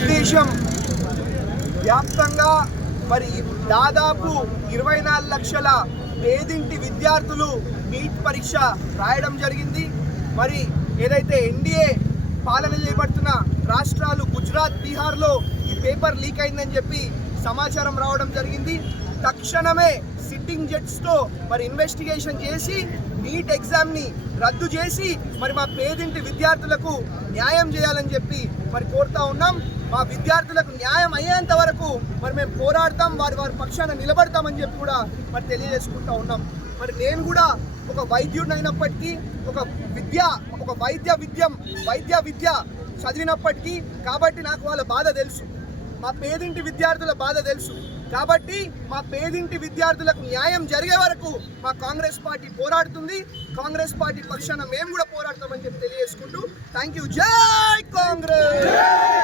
భారతదేశం వ్యాప్తంగా మరి దాదాపు ఇరవై నాలుగు లక్షల పేదింటి విద్యార్థులు నీట్ పరీక్ష రాయడం జరిగింది. మరి ఏదైతే ఎన్డీఏ పాలన చేపడుతున్న రాష్ట్రాలు గుజరాత్ బీహార్లో ఈ పేపర్ లీక్ అయిందని చెప్పి సమాచారం రావడం జరిగింది. తక్షణమే సిట్టింగ్ జడ్జ్తో మరి ఇన్వెస్టిగేషన్ చేసి నీట్ ఎగ్జామ్ని రద్దు చేసి మరి మా పేదింటి విద్యార్థులకు న్యాయం చేయాలని చెప్పి మరి కోరుతా ఉన్నాం. మా విద్యార్థులకు న్యాయం అయ్యేంత వరకు మరి మేము పోరాడతాం వారి వారి పక్షాన నిలబడతామని చెప్పి కూడా మరి తెలియజేసుకుంటా ఉన్నాం. మరి నేను కూడా ఒక వైద్యుడిని అయినప్పటికీ ఒక విద్య ఒక వైద్య విద్యం వైద్య విద్య చదివినప్పటికీ కాబట్టి నాకు వాళ్ళ బాధ తెలుసు. మా పేదింటి విద్యార్థుల బాధ తెలుసు. కాబట్టి మా పేదింటి విద్యార్థులకు న్యాయం జరిగే వరకు మా కాంగ్రెస్ పార్టీ పోరాడుతుంది. కాంగ్రెస్ పార్టీ పక్షాన మేము కూడా పోరాడతామని చెప్పి తెలియజేసుకుంటూ థ్యాంక్ యూ జై కాంగ్రెస్!